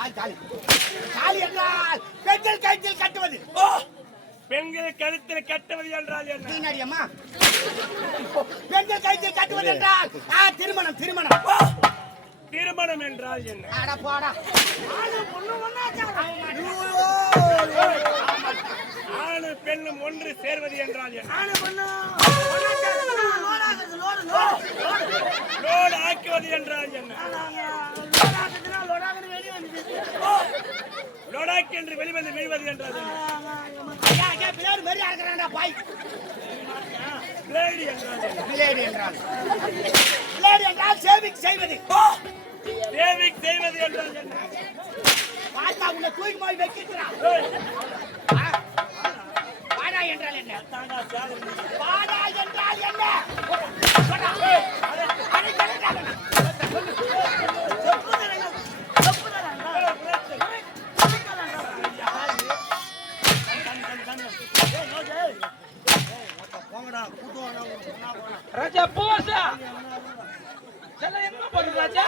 தாலி என்றால் தாலி தாலி தாலி என்றால் பெண்கள் கழுத்தில் கட்டுவது. ஓ! பெண்கள் கழுத்தில் கட்டுவது என்றால் என்ன? அம்மா பெண்கள் கழுத்தில் கட்டுவது என்றால் ஆ, திருமணம் திருமணம். ஓ, திருமணம் என்றால் என்ன? அட போடா. ஆளு பொண்ணு ஒண்ணாச்சா? ஆணு பெண்ணும் ஒன்று சேர்வது என்றால் என்ன? ஆளு பொண்ணு ஒண்ணாச்சா? லோடாகுது, லோடு, ஆக்குவது என்றால் என்ன? லோடாக்கு என்று வெளிவந்து ஐயா, ஐயா, பிள்ளையார் மாதிரி அறுக்கறான்டா, பாய். லேடி என்றால் பிள்ளையார் என்றால் பிள்ளையார் என்றால் சேவிங் செய்வது தேவிக் செய்வது என்றால் பார்த்தா உன்னை தூக்கி போய் வைக்கிறான் பாடா என்றால் என்ன. பாடா என்றால் என்ன போடா. ஏய், அதை சொல்லுடா. சொல்லு. செப்பு தரங்க. செப்பு தரங்க. ஏய், உரைத்து. ஏய், நோஜு, ஏய். ஏய், மொத்த போங்கடா கூட்டம் வேணாம், உங்களுக்கு என்ன வேணாம். ராஜா போசா செல்ல எங்க போற ராஜா?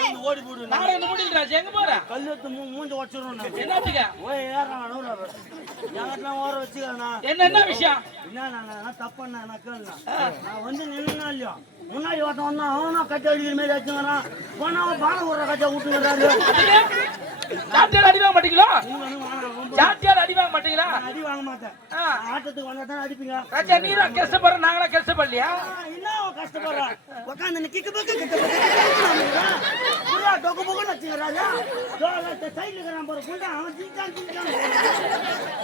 ஏந்து ஓடி போடு நாளை என்ன முடியல ராஜா எங்க போற? கல்லெடுத்து மூ மூஞ்சி நான். என்னத்துக்கு ஓய் ஏறான் நவுறா என்கிட்டலாம் ஓர வச்சுக்கண்ணா என்ன என்ன விஷயம்? என்ன நான் நான் தப்பு நான் கேளுண்ணா. நான் வந்து நின்னா இல்லையா? முன்னாடி ஒருத்தன் வந்தான் அவனும் கட்டி அடிக்கிற மாதிரி வச்சுக்கிறான் போனா அவன் பானை விடுற கட்டை விட்டுங்கிறாரு சாட்டியால் அடி வாங்க மாட்டீங்களா சாட்டியால் அடி வாங்க மாட்டீங்களா அடி வாங்க மாட்டேன். ஆட்டத்துக்கு வந்தா தான் அடிப்பீங்க ராஜா நீ தான் கஷ்டப்படுற நாங்களா கஷ்டப்படலையா அவன் கஷ்டப்படுறான் உட்காந்து கிக்கு பக்கு கிக்கு புரியா டொக்கு பொக்குன்னு வச்சுக்கிறாங்க சைடுல இருக்கிறான் போற புண்டா அவன் ஜிங்கான்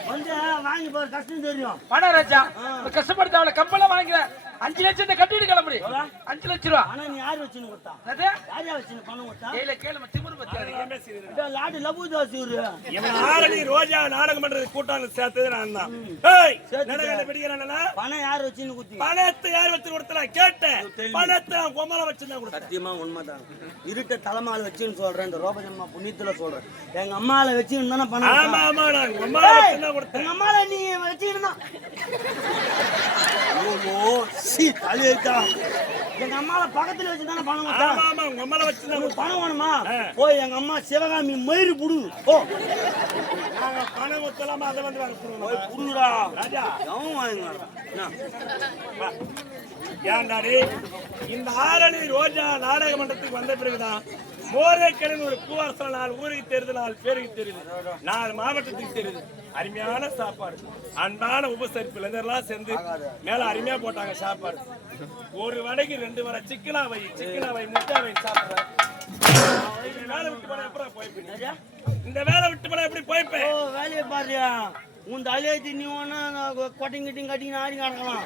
வந்து வாங்கி போற கஷ்டம் தெரியும் பணம் ராஜா கஷ்டப்படுத்த அவளை கம்பெல்லாம் வாங்கிற அஞ்சு லட்சத்தை கட்டிட்டு கிளம்புடி அஞ்சு லட்சம் ரூபா ஆனா நீ யார் வச்சுன்னு கொடுத்தா யார் வச்சுன்னு பணம் கொடுத்தா கையில கேளு திமுரு பத்தி லாடு இவரு இவன் ஆரணி ரோஜா நாடகம் பண்றது கூட்டம் சேர்த்தது நான் தான் ஏய், நடக்க பிடிக்கிறானா பணம் யார் வச்சுன்னு பணத்தை யார் வச்சு கொடுத்தா கேட்டேன். பணத்தை கொமல வச்சு தான் கொடுத்தேன். சத்தியமா உண்மைதான். இருட்ட தலைமால வச்சுன்னு சொல்றேன் இந்த ரோபஜன்மா புண்ணியத்துல சொல்றேன். எங்க அம்மால வச்சுன்னு தானே பணம் ஆமா? ஆமா நான் வச்சு தான் கொடுத்தேன். எங்க அம்மால நீ வச்சுக்கிட்டு ஐயோ சி தலையெழுத்தா எங்க அம்மால பக்கத்துல வச்சு தானே பணம் ஆமா ஆமா வச்சு தான் உனக்கு கொடுத்தேன். பணம் வேணுமா. போய் எங்க அம்மா சிவகாமி மயிறு புடு. ஓ நாங்க பணம் கொடுத்தலாமா அதை வந்து வர புடுடா ராஜா. எவன் வாங்க. ஏன்டாடி இந்த ஆரணி ரோஜா நாடக மன்றத்துக்கு வந்த பிறகுதான் மோரேக்கடன் ஒரு பூவாசல் நாள் ஊருக்கு தெரியுது நாலு பேருக்கு தெரியுது நாலு மாவட்டத்துக்கு தெரியுது அருமையான சாப்பாடு. அன்பான உபசரிப்பு. இதெல்லாம் சேர்ந்து மேல அருமையா போட்டாங்க சாப்பாடு. ஒரு வடைக்கு ரெண்டு வடை. சிக்கனா வை சிக்கனா வை முட்டா வை சாப்பிடுறேன். இந்த வேலை விட்டு போனா எப்பறம் போய்ப்பேன்? இந்த வேலை விட்டு போனா எப்படி போய்ப்பேன்? வேலையை பாருயா. உன் தலையை நீ ஒன்னா கொட்டையும் கிட்டையும் கட்டிங்க ஆடி கிடக்கலாம்.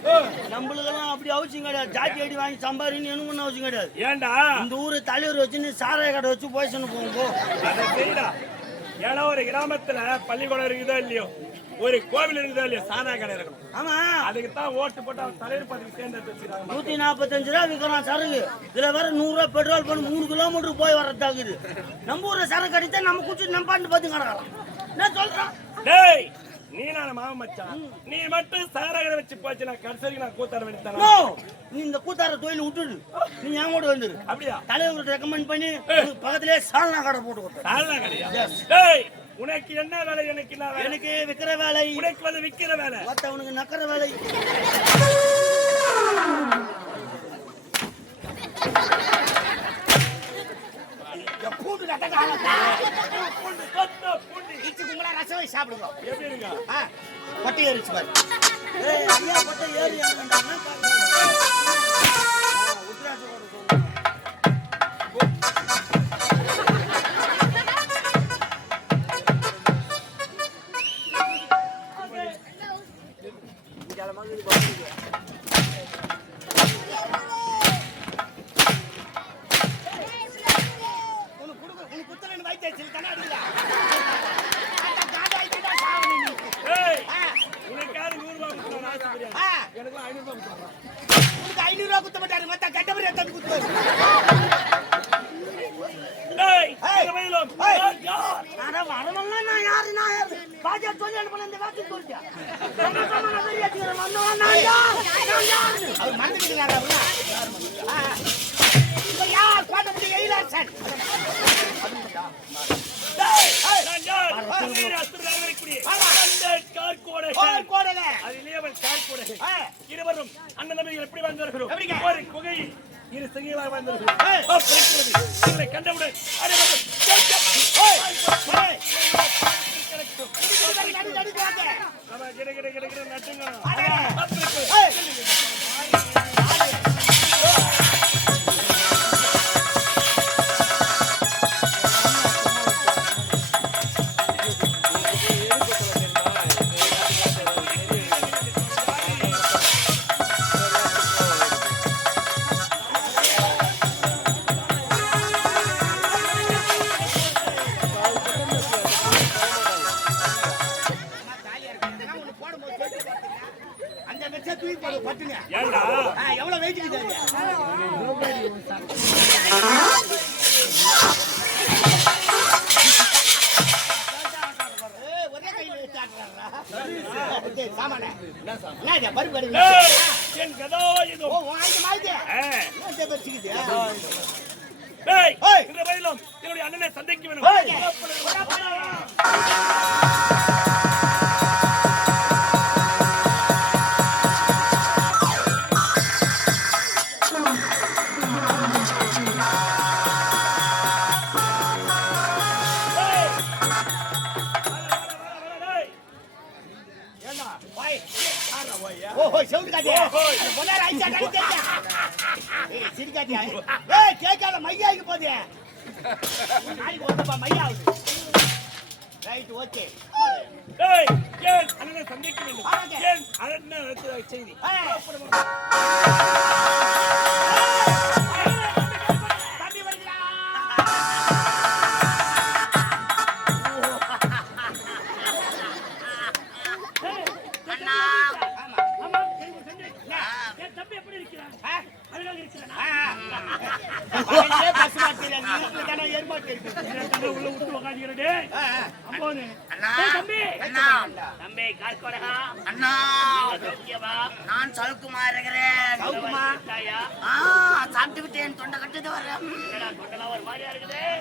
நம்மளுக்கெல்லாம் அப்படி அவசியம் கிடையாது. ஜாட்டி அடி வாங்கி சம்பாதின்னு எனக்கு ஒன்றும் அவசியம் கிடையாது. ஏன்டா இந்த ஊரு தலைவர் வச்சுன்னு சாராய கடை வச்சு போய்சன்னு போகும் போ. அதை செய்டா. ஏன்னா ஒரு கிராமத்துல பள்ளிக்கூடம் இருக்குதோ இல்லையோ ஒரு கோவில் இருக்குதோ இல்லையோ சாதா கடை இருக்கணும். ஆமா. அதுக்கு தான் ஓட்டு போட்டு அவன் தலைவர் பதவி வச்சுக்கிறாங்க. நூத்தி நாற்பத்தஞ்சு ரூபா விற்கிறான் சரக்கு இதுல வேற நூறு ரூபா பெட்ரோல் பண்ணி மூணு கிலோமீட்டர் போய் வர்றதாகுது நம்ம ஊர்ல சரக்கு அடித்தா நம்ம குடிச்சு நம்ம பாட்டு பார்த்து கிடக்கலாம் என்ன சொல்றான்? டேய் நீ நான் மாம மச்சான் நீ மட்டும் சாதா கடை வச்சு போச்சு நான் கடைசிக்கு நான் கூத்தாட வேண்டியதானே நோ! இந்த கூத்தார தொழில் விட்டுடு. நீ என் கூட வந்துரு. அப்படியா? தலைவர்கிட்ட ரெக்கமெண்ட் பண்ணி உனக்கு பக்கத்திலே சால்னா கடை போட்டு கொடுத்தேன். சாதா கடையா? டேய் உனக்கு என்ன வேலை எனக்கு என்ன வேலை? எனக்கு விக்கிற வேலை. உனக்கு வந்து விக்கிற வேலை. மத்தவனுக்கு நக்கிற வேலை. பூண்டு பூண்டு, ரசம் வச்சு சாப்பிடுங்க. எப்படி இருக்கா ஆ, கொட்டை ஏறிச்சு பாரு. ஏய் ஐயா கொட்டை ஏறி இறங்குண்டாங்க. இருவரும் அண்ணன் நம்பிகள் எப்படி வாழ்ந்தார்களோ ஒரு குகையில் இரு சிங்களாக வாழ்ந்தார்கள் கண்டவுடன் நட்டுங்க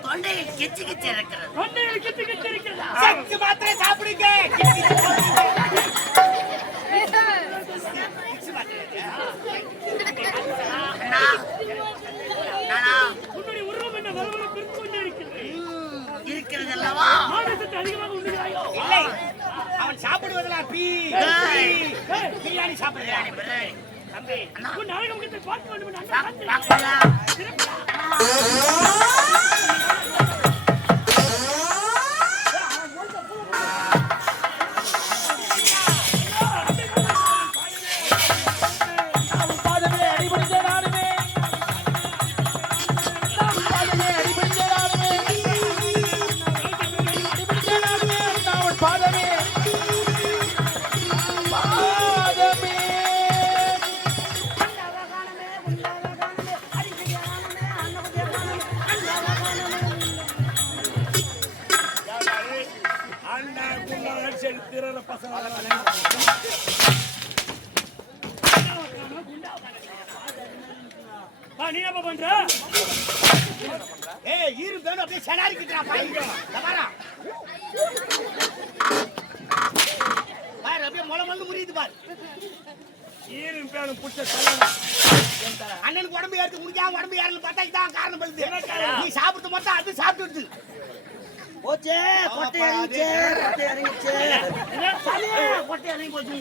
தொண்டையில் கிச்சு கிச்சு இருக்கிறது. தொண்டையில் கிச்சு கிச்சு இருக்கிறதா? சக்தி மாத்திரை எலும்பு யாரும் பார்த்தா இதான் காரணம் பண்ணுது நீ சாப்பிடுறது மொத்தம் அது சாப்பிட்டுருது போச்சே போச்சு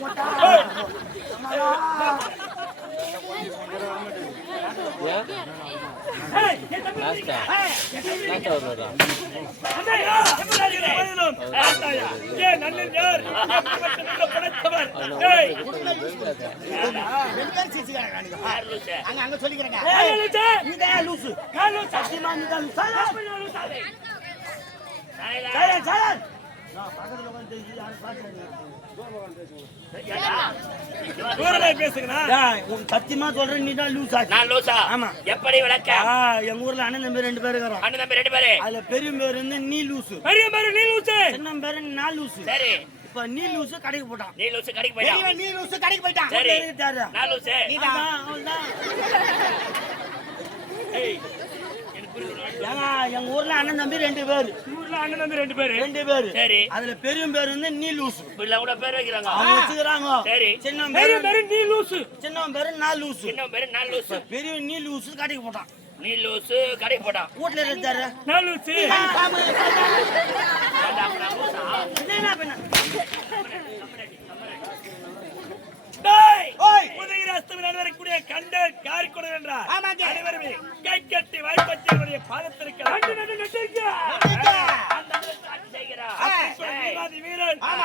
அங்க சொல்லிக்கிறேங்க நீதான் லூசு சத்தியமா நீதான் லூசு சைலன் சைலன் நான் பக்கத்துல வந்து யாரும் பாத்துக்கிறேன் சத்தியமா சொல்றேன் நீ தான் ஆச்சு நான் லூசா ஆமா. எப்படி விளக்க? எங்க ஊர்ல அண்ணன் தம்பி ரெண்டு பேர் இருக்கிறோம் அண்ணன் தம்பி ரெண்டு பேரு. அதுல பெரிய பேர் வந்து நீ லூசு பெரிய மாதிரி நீ லூசு சின்ன பேரு நான் லூசு சரி. இப்ப நீ லூசு கடைக்கு போட்டான். நீ லூசு கடைக்கு போயிட்டான். நீ லூசு கடைக்கு போயிட்டான். சரி? நான் லூசு அவன்தான். ஏய், எனக்கு புரியுது. ஏங்க, எங்க ஊர்ல அண்ணன் தம்பி ரெண்டு பேரு. ஊர்ல அண்ணன் தம்பி ரெண்டு பேரு? ரெண்டு பேரு. சரி. அதுல பெரிய பேர் வந்து நீ லூசு. இப்படிலாம் கூட பேர் வைக்கிறாங்க. அவங்க வச்சுக்கிறாங்க. சரி. சின்ன பெரிய பேரு நீ லூசு. சின்ன பேரு நான் லூசு. சின்ன பேரு நான் லூசு. பெரிய நீ லூசு கடைக்கு போட்டான். நீ லூசு கடைக்கு போட்டான். வீட்டுல இருந்தாரு நான் லூசு ஏன்டா, அப்ப நான் லூசா? என்ன பண்ண டேய் ஓய். உதயகிரி அஸ்தமன் வரக்கூடிய கண்ட காரிக்குடன் என்றார் ஆமாங்க. அனைவருமே கை கட்டி வாய்ப்பற்றியவருடைய பாதத்திற்கு நட்டு நட்டு நட்டு அந்த அளவுக்கு ஆட்சி செய்கிறான். வீராதி வீரன் எங்கள்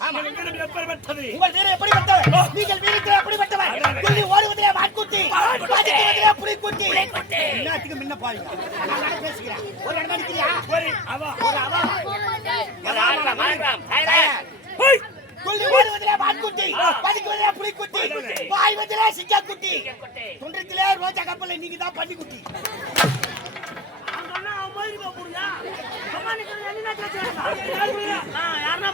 அண்ணன், எங்கள் வீரம் எப்பேற்பட்டது? உங்கள் வீரம் எப்படிப்பட்டவர் நீங்கள் வீரத்தில் எப்படிப்பட்டவர் துள்ளி ஓடுவதிலே மாட்குட்டி பாதிக்குவதிலே புலிக்குட்டி என்னத்துக்கு முன்ன பாருங்க நான் நடந்து பேசுகிறேன் ஒரு இடம் அடிக்கிறியா ஒரு அவா ஒரு அவா ஒரு ஆர்வம், ஆர்வம். சைலண்ட். ஹோய்! துள்ளி ஓடுவதிலே மாட்குட்டி பதிக்குவதிலே புலிக்குட்டி பாய்வதிலே சிங்கக்குட்டி குட்டி. தொண்டத்திலே ரோஜா கப்பலை நீங்க தான் பண்ணிக்குட்டி அவன் சொன்னா அவன் மாதிரி போய் புடுங்க. சும்மா நிக்கிறது என்ன கேட்கறாங்க? ஆ, யாருன்னா போய் புடிங்க. சைல சைல உங்க- உங்க வேற ஆளு. அண்ணே, அண்ணா, என்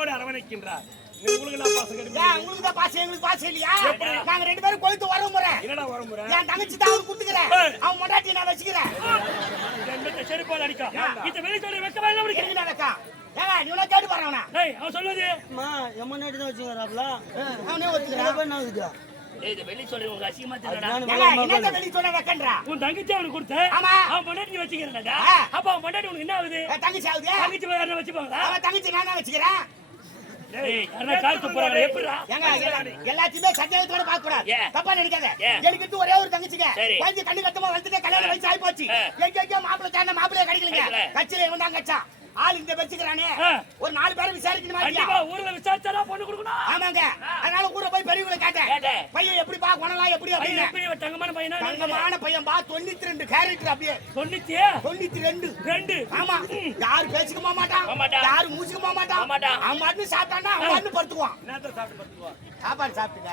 அன்போடு அரவணைக்கின்றார். உங்களுக்கு தான் பாசம் எங்களுக்கு பாசம் இல்லையா? நாங்க ரெண்டு பேரும் கொளுத்து வர முறை. என்னடா வர முறை? என் தங்கச்சி தான் அவருக்கு குடுத்துக்கிறேன். அவன் மொண்டாட்டி நான் வச்சுக்கிறேன். செருப்பால் அடிக்கா. இந்த வெக்கமா என்ன முடிக்க என்ன நடக்கா ஏங்க நீ கேட்டு பாரு டேய் அவன் சொல்லுது. அம்மா, தான் வச்சுக்கிறாப்புல. அவனே ஒத்துக்கிறான் போய் நான். ஏய், வெளி உங்களுக்கு அசிங்கமா தெரியலடா. மகன். வெளிய சொன்ன வைக்கன்றா? உன் தங்கச்சி அவனுக்கு கொடுத்த. ஆமா. அவன் பொண்டாட்டி நீ வச்சுக்கிறேன்டா. ஆ. அப்ப அவன் பொண்டாட்டி உனக்கு என்ன ஆகுது? தங்கச்சி ஆகுது? தங்கச்சி வேற என்ன வச்சுப்பாங்களா? அவன் தங்கச்சி நான் தான் வச்சுக்கிறேன். எல்லாத்தையுமே சந்தேகத்தோட பார்க்க கூடாது? தப்பா நினைக்காத? எனக்கு ஒரே ஒரு தங்கச்சிங்க. குழந்தை கண்ணு கத்தமா வளர்த்துட்டு கல்யாணம் வயசு ஆகி போச்சு. எங்க எங்க மாப்பிள்ளை தேடின மாப்பிள்ளைய கிடைக்கலங்க கிடைக்கல. கட்சியில இவன் தான் கட்சா ஆள் இந்த வச்சுக்கிறானே. ஒரு நாலு பேரை விசாரிக்கணுமா? கண்டிப்பா ஊர்ல விசாரிச்சாரா பொண்ணு கொடுக்கணும். ஆமாங்க. அதனால ஊரை போய் பெரியவங்களை கேட்டேன். பையன் எப்படி பா குணலாம் எப்படி அப்படின்னு. எப்படி தங்கமான பையனா தங்கமான பையன் பா தொண்ணூத்தி ரெண்டு கேரக்டர் அப்படியே. தொண்ணூத்தி தொண்ணூத்தி ரெண்டு. ரெண்டு. ஆமா. யாரு பேசிக்க போக மாட்டான். யாரு மூச்சுக்க போக மாட்டான்? மாட்டான். அவன் மட்டும் சாப்பிட்டான்னா அவன் மட்டும் படுத்துக்குவான். சாப்பாடு சாப்பிட்டுங்க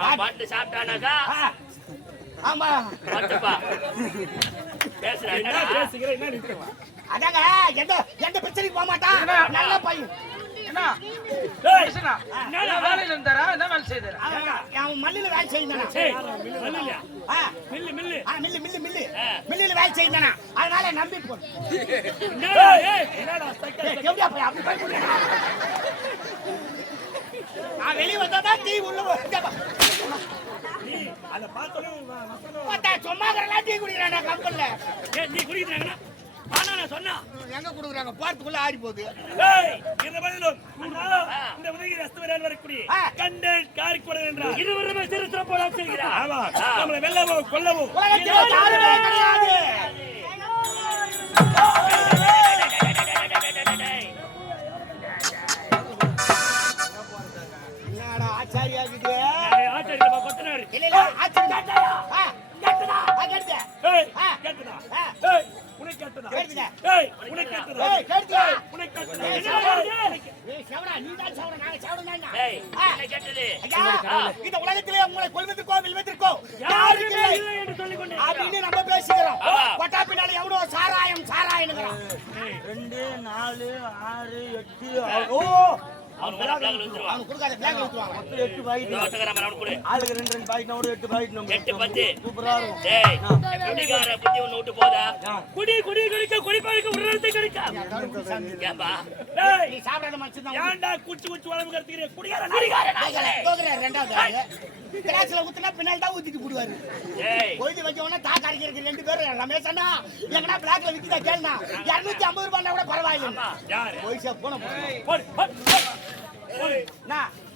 அவன் பாட்டு சாப்பிட்டானாக்கா. ஆமா. பாட்டுப்பா. பேசுறா, என்ன என்னடா? பேசுகிற என்ன நிற்கிறவா அதாங்க எந்த எந்த பிரச்சனைக்கு போக மாட்டான் நல்ல பையன். வேலையில இருந்தாரா? என்ன வேலை செய்தாரா? அவன் மல்லில வேலை ஏய் mill mill mill. Mill mill mill. மில்லுல வேலை செய்தானா? அதனால நம்பி போ. எப்படியா போய் அப்படி போய்? நான் வெளிய உள்ள வந்தா நீ அத பார்த்தோனே உன் வசனம் பார்த்தா சும்மா டீ குடிக்கிறானா கப்பல்ல ஏய் நீ குடிக்கிறாங்கனா ஆனா நான் சொன்னா எங்க குடுக்குறாங்க? போறதுக்குள்ள ஆடி போகுது. இந்த உதயகிரி அஸ்தவரால் வரக்கூடிய. கண்டல் காரிக்குடன் என்றார் இருவருமே சிறு ஆமா நம்மளை வெல்லவோ கொல்லவோ. உலகத்தில் யாருமே கிடையாது. என்னடா ஆச்சாரியா இருக்குது ஆச்சரியமா கொத்தனாரு இல்ல இல்ல ஆச்சாரியா? உனக்கு ஏய் ஏய், ஏய், ஏய் செவடா நீ தான் செவடா நாங்க செவடா ஏய், ஆ. என்ன கேட்டது? இந்த உலகத்திலே உங்களை கொல்வதற்கோ வில்வதற்கோ யாருக்குமே இல்லை என்று சொல்லிக் கொண்டே அப்படின்னு நம்ம பேசிக்கிறோம் ஆமா. கொட்டா பின்னால எவ்வளோ சாராயம் சாராயனுங்கிறான் ரெண்டு நாலு ஆறு எட்டு ஆறு. ஓ! அவனுக்கு கூட கொடு. ஆளுக்கு ரெண்டு ரெண்டு பாக்கெட் ஒரு எட்டு பாக்கெட் நம்ம எட்டு பத்து. சூப்பரா இருக்கும். டேய் குடிகார புத்தி ஒண்ணு விட்டு போதா? குடி குடி குடிக்க குடிப்பாருக்கு ஒரு நேரத்தை கிடைக்க. ஏன்டா குச்சி குச்சி உடம்பு கத்துக்கிறீங்க குடிகார குடிகார தோக்குறாரு ரெண்டாவது. கிளாஸ்ல ஊத்துனா பின்னாடி தான் ஊத்திட்டு போடுவாரு. டேய் கொழுந்து வச்சவன தாக்க அடிக்கிறதுக்கு ரெண்டு பேரும் ரமேஷ் அண்ணா எங்கனா பிளாக்ல விக்கிதா கேளுண்ணா. இருநூத்தி ஐம்பது ரூபாய் கூட பரவாயில்லை போன போன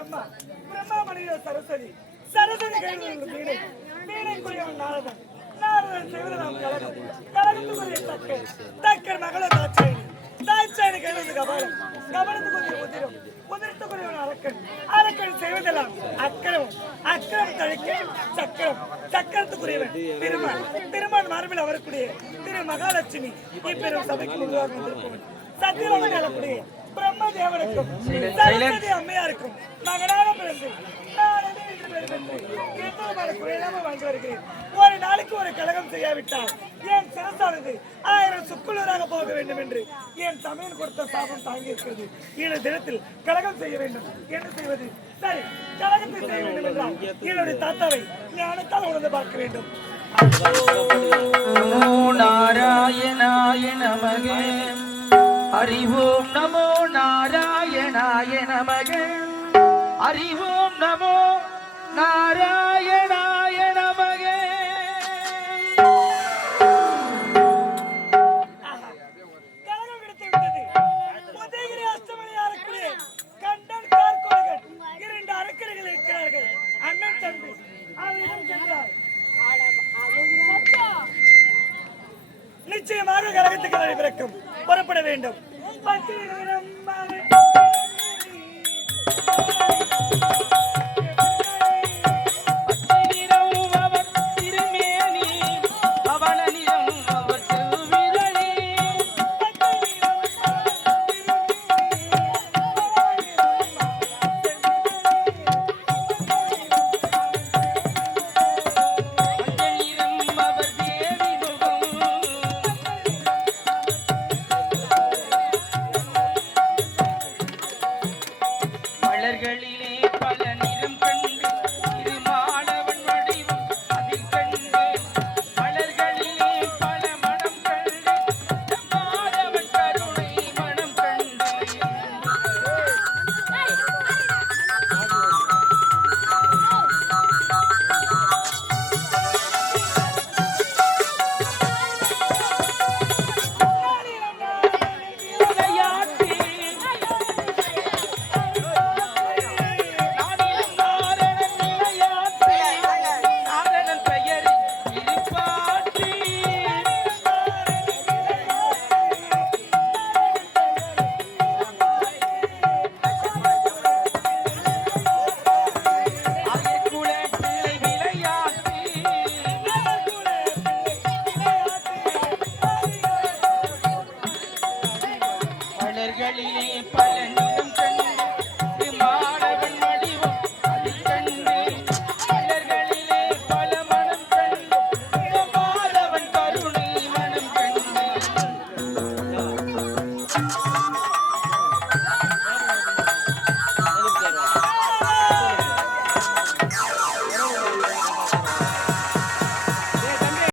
பிரம்மா பிரம்மா மனித சரஸ்வதி சரஸ்வதி கைவிடுவது வீணை. வீணைக்குரியவன் நாரதன். நாரதன் செய்வது நாம் கழகம் கழகத்துக்குரிய தக்கர் தக்கர் மகள தாட்சாயணி தாட்சாயணி கைவிடுவது கபாலம். கபாலத்துக்குரிய உதிரம் உதிரத்துக்குரியவன் அரக்கன். அரக்கன் செய்வதெல்லாம் அக்கிரம் அக்கிரம் தழைக்க சக்கரம். சக்கரத்துக்குரியவன். திருமான் திருமான் மார்பில் வரக்கூடிய திரு மகாலட்சுமி. இப்பெரும் சபைக்கு முழுவதும் வந்திருப்பவன் சத்தியவன் எழக்கூடிய பிரம்ம தேவனுக்கும் சரஸ்வதி அம்மையாருக்கும் மகனாக பிறந்து ஒரு நாளைக்கு ஒரு கழகம் செய்யாவிட்டால் என் சிறந்தானது ஆயிரம் சுக்குலூராக போக வேண்டும் என்று என் தமிழ் கொடுத்த சாபம் தாங்கி இருக்கிறது இந்த தினத்தில் கழகம் செய்ய வேண்டும். என்ன செய்வது? சரி கழகத்தை செய்ய வேண்டும் என்றால் என்னுடைய தாத்தாவை ஞானத்தால் உணர்ந்து பார்க்க வேண்டும். நாராயணாய நமக. அறிவோம் நமோ நாராயணாய நமக. அறிவோம் நமோ நாராயணாய நமக. கழகம் கிடைத்து கண்டன் கார்கோடகன் இரண்டு அரக்கர்கள் இருக்கிறார்கள். அண்ணன் தம்பி அவரிடம் சென்றார். நிச்சயமாக கழகத்துக்கு வழி பிறக்கும். புறப்பட வேண்டும். பட்டியலிடம்